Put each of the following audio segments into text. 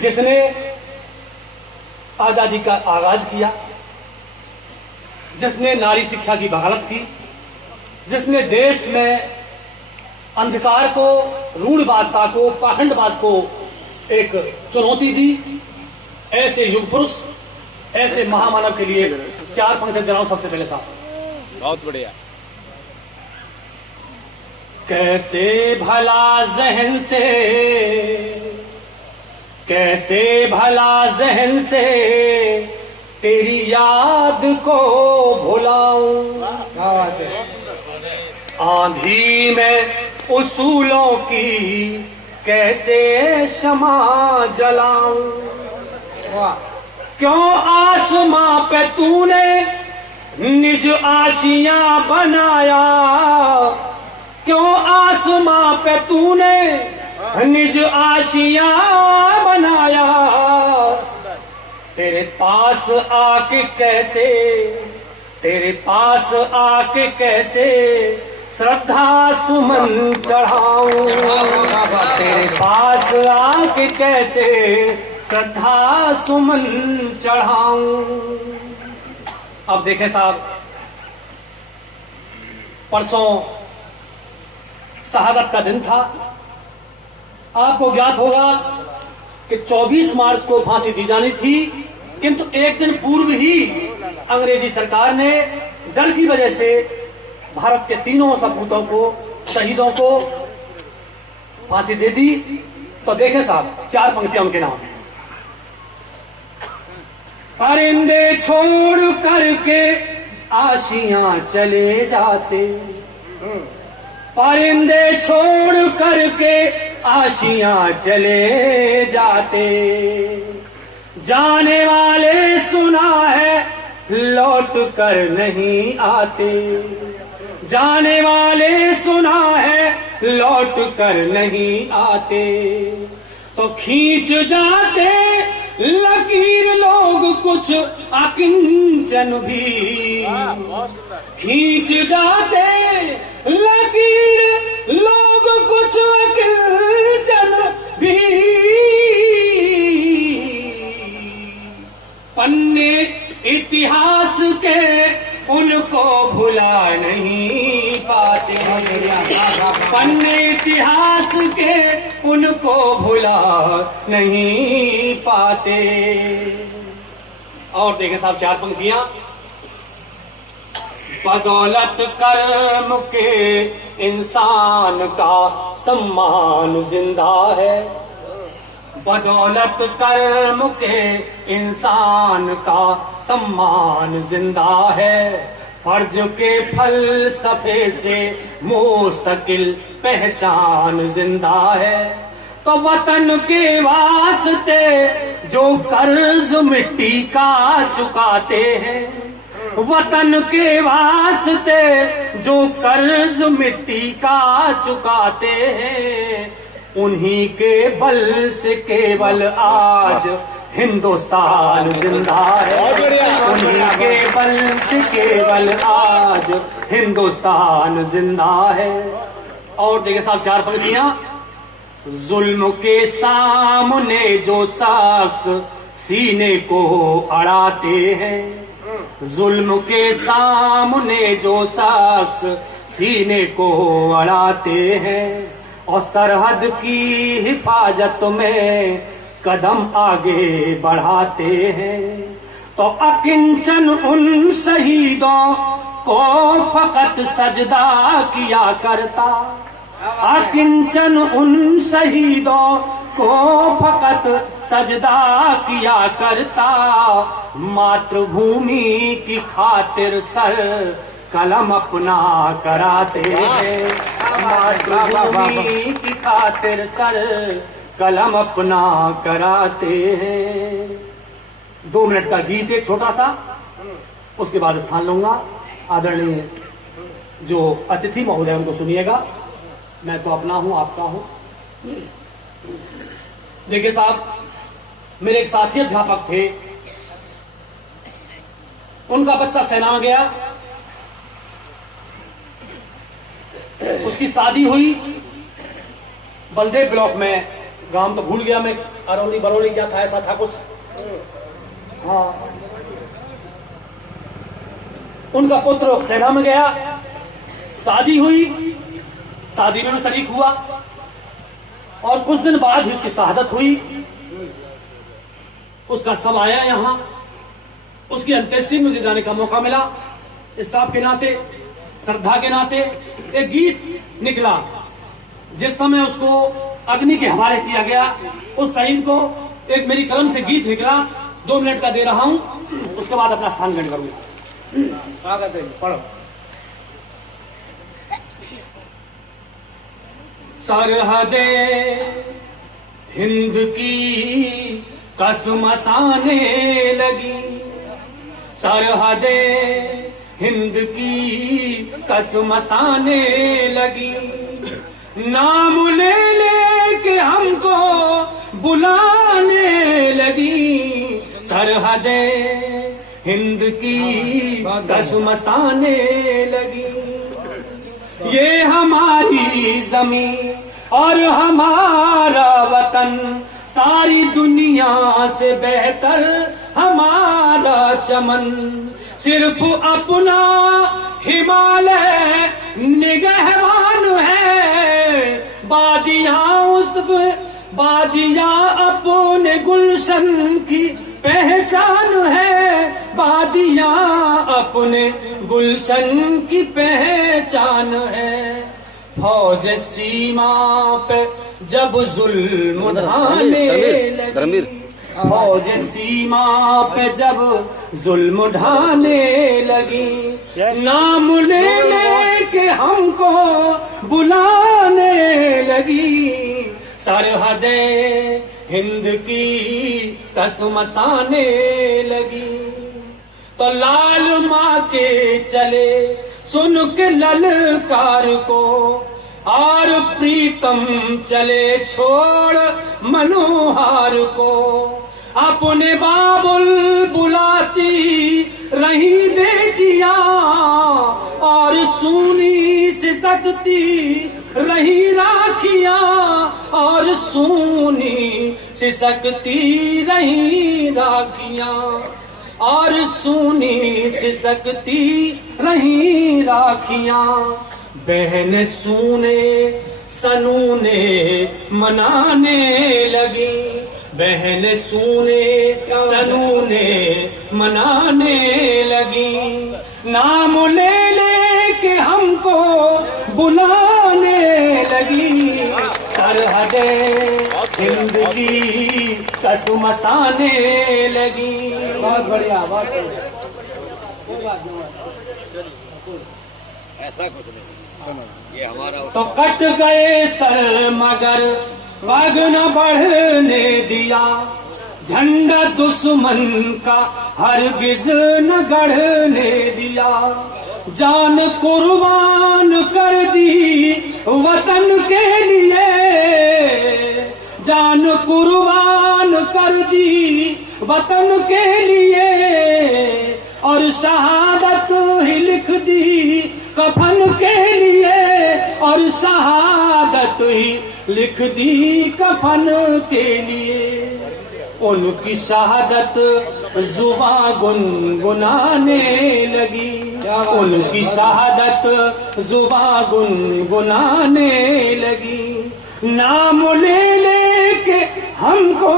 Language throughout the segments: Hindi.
जिसने आजादी का आगाज किया, जिसने नारी शिक्षा की बहालत की, जिसने देश में अंधकार को, रूढ़वादिता को, पाखंडवाद को एक चुनौती दी, ऐसे युग पुरुष, ऐसे महामानव के लिए चार पंक्ति जनाओ सबसे पहले साहब। बहुत बढ़िया। कैसे भला जहन से, कैसे भला जहन से तेरी याद को भुलाऊं, आंधी में उसूलों की कैसे शमा जलाऊं। क्यों आसमां पे तूने निज आशियां बनाया, क्यों आसमां पे तूने निज आशियां बनाया, तेरे पास आके कैसे, तेरे पास आके कैसे श्रद्धा सुमन चढ़ाऊं, तेरे पास आके कैसे श्रद्धा सुमन चढ़ाऊं। अब देखें साहब, परसों शहादत का दिन था। आपको ज्ञात होगा कि 24 मार्च को फांसी दी जानी थी, किंतु एक दिन पूर्व ही अंग्रेजी सरकार ने डर की वजह से भारत के तीनों सपूतों को, शहीदों को फांसी दे दी। तो देखें साहब, चार पंक्तियां उनके नाम हैं। परिंदे छोड़ करके आशियां चले जाते, परिंदे छोड़ करके आशियां चले जाते, जाने वाले सुना है लौट कर नहीं आते, जाने वाले सुना है लौट कर नहीं आते, तो खींच जाते लकीर लोग कुछ अकिंचन भी, खींच जाते लकीर लोग कुछ अकिंचन भी, पन्ने इतिहास के उनको भुला नहीं पाते, पन्ने इतिहास के उनको भुला नहीं पाते। और देखें साहब, चार पंक्तियां। बदौलत कर्म के इंसान का सम्मान जिंदा है, बदौलत कर्म के इंसान का सम्मान जिंदा है, फर्ज के फलसफे से मुस्तकिल पहचान जिंदा है, तो वतन के वास्ते जो कर्ज मिट्टी का चुकाते हैं, वतन के वास्ते जो कर्ज मिट्टी का चुकाते हैं, उन्हीं के बल से केवल आज हिंदुस्तान जिंदा है, उन्हीं के बल से केवल आज हिंदुस्तान जिंदा है। और देखिए साहब, चार पंक्तियां। जुल्म के सामने जो शख्स सीने को अड़ाते हैं, जुल्म के सामने जो शख्स सीने को अड़ाते हैं, और सरहद की हिफाजत में कदम आगे बढ़ाते हैं, तो अकिंचन उन शहीदों को फकत सजदा किया करता, अकिंचन उन शहीदों को फकत सजदा किया करता, मातृभूमि की खातिर सर कलम अपना कराते हैं, मातृभूमि की खातिर सर कलम अपना कराते हैं। 2 मिनट का गीत एक छोटा सा, उसके बाद स्थान लूंगा। आदरणीय जो अतिथि महोदय उनको सुनिएगा, मैं तो अपना हूं, आपका हूं। देखिए साहब, मेरे एक साथी अध्यापक थे, उनका बच्चा सेना में गया, उसकी शादी हुई बलदेव ब्लॉक में, गांव तो भूल गया मैं अरौली बरौली क्या था, ऐसा था कुछ। हाँ, उनका पुत्र सेना में गया, शादी हुई, शादी में शरीक हुआ और कुछ दिन बाद ही उसकी शहादत हुई। उसका शव आया यहाँ, उसकी अंत्येष्टि में मुझे जाने का मौका मिला। स्टाफ के नाते, श्रद्धा के नाते एक गीत निकला। जिस समय उसको अग्नि के हवाले किया गया, उस शहीद को एक मेरी कलम से गीत निकला, 2 मिनट का दे रहा हूं, उसके बाद अपना स्थान ग्रहण करूंगा। स्वागत है, पढ़ो। सरहदे हिंद की कसमसाने लगी, सरहदे हिंद की कसमसाने लगी, नाम ले लेके हमको बुलाने लगी, सरहदे हिंद की कसमसाने लगी। ये हमारी जमीन और हमारा वतन, सारी दुनिया से बेहतर हमारा चमन, सिर्फ अपना हिमालय निगहबान है, बादियां अपने गुलशन की पहचान है, बादियां अपने गुलशन की पहचान है। फौज सीमा पे जब जुल्म ढाने लगी, फौज सीमा पे जब जुल्म ढाने लगी, नाम ले लेके हमको बुलाने लगी, सरहदे हिंद की कसमसाने लगी। तो लाल माँ के चले सुन के ललकार को, और प्रीतम चले छोड़ मनोहार को, अपने बाबुल बुलाती रही बेटियां, और सूनी सिसकती रही राखियां, और सूनी सिसकती रही राखियां, और सूनी सिसकती रही राखियां। बहन सूने सनूने मनाने लगी, बहन सूने सनूने मनाने लगी, नाम ले लेके हमको बुलाने लगी, सरहदे हिंद की कसमसाने लगी। बहुत बढ़िया, बहुत बढ़िया। ऐसा कुछ नहीं, ये हमारा तो कट गए सर मगर पग न बढ़ने दिया, झंडा दुश्मन का हरगिज न गढ़ने दिया, जान कुर्बान कर दी वतन के लिए, जान कुर्बान कर दी वतन के लिए, और शहादत ही लिख दी कफन के लिए, और शहादत ही लिख दी कफन के लिए। उनकी शहादत जुबां गुनगुनाने लगी, उनकी शहादत जुबां गुनगुनाने लगी, नाम ले लेके हमको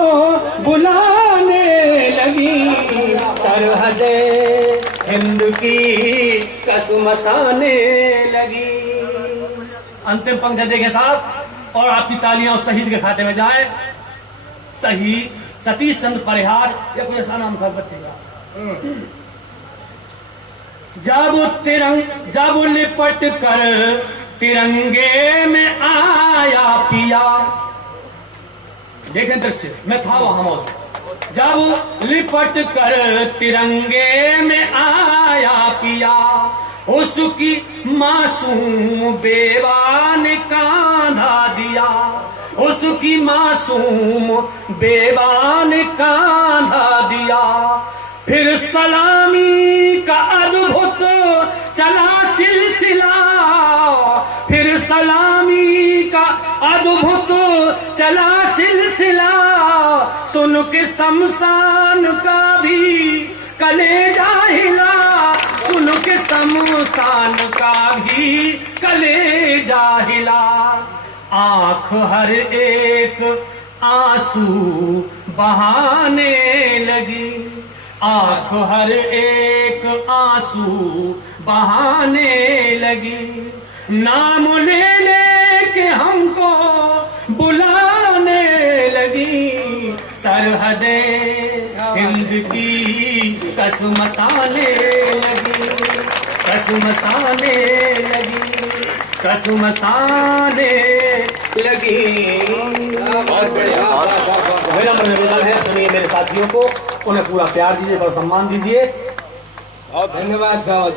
बुलाने लगी, सरहदे हिंद की कसमसाने लगी। अंतिम पंक्ति के साथ और आपकी तालियां उस शहीद के खाते में जाए। शहीद सतीश चंद्र परिहार, या कोई ऐसा नाम था बच्चे का। जब लिपट कर तिरंगे में आया पिया, देखें दृश्य, मैं था वहां मौजूद। जब लिपट कर तिरंगे में आया पिया, उसकी मासूम बेवा ने कांधा दिया, उसकी मासूम बेवा ने कांधा दिया। फिर सलामी का अद्भुत चला सिलसिला, फिर सलामी का अद्भुत चला सिलसिला, सुन के शमशान का भी कलेजा हिला, सुन के शमशान का भी कलेजा हिला। आंख हर एक आंसू बहाने लगी, आंख हर एक आंसू बहाने लगी। नाम ले ले के हमको बुलाने लगी, सरहदे हिंद की कसमसाने लगी, कसमसाने लगी, कसमसाने लगी। बहुत बढ़िया। मेरा निवेदन है, सुनिए मेरे साथियों को, उन्हें पूरा प्यार दीजिए और सम्मान दीजिए। धन्यवाद साहब।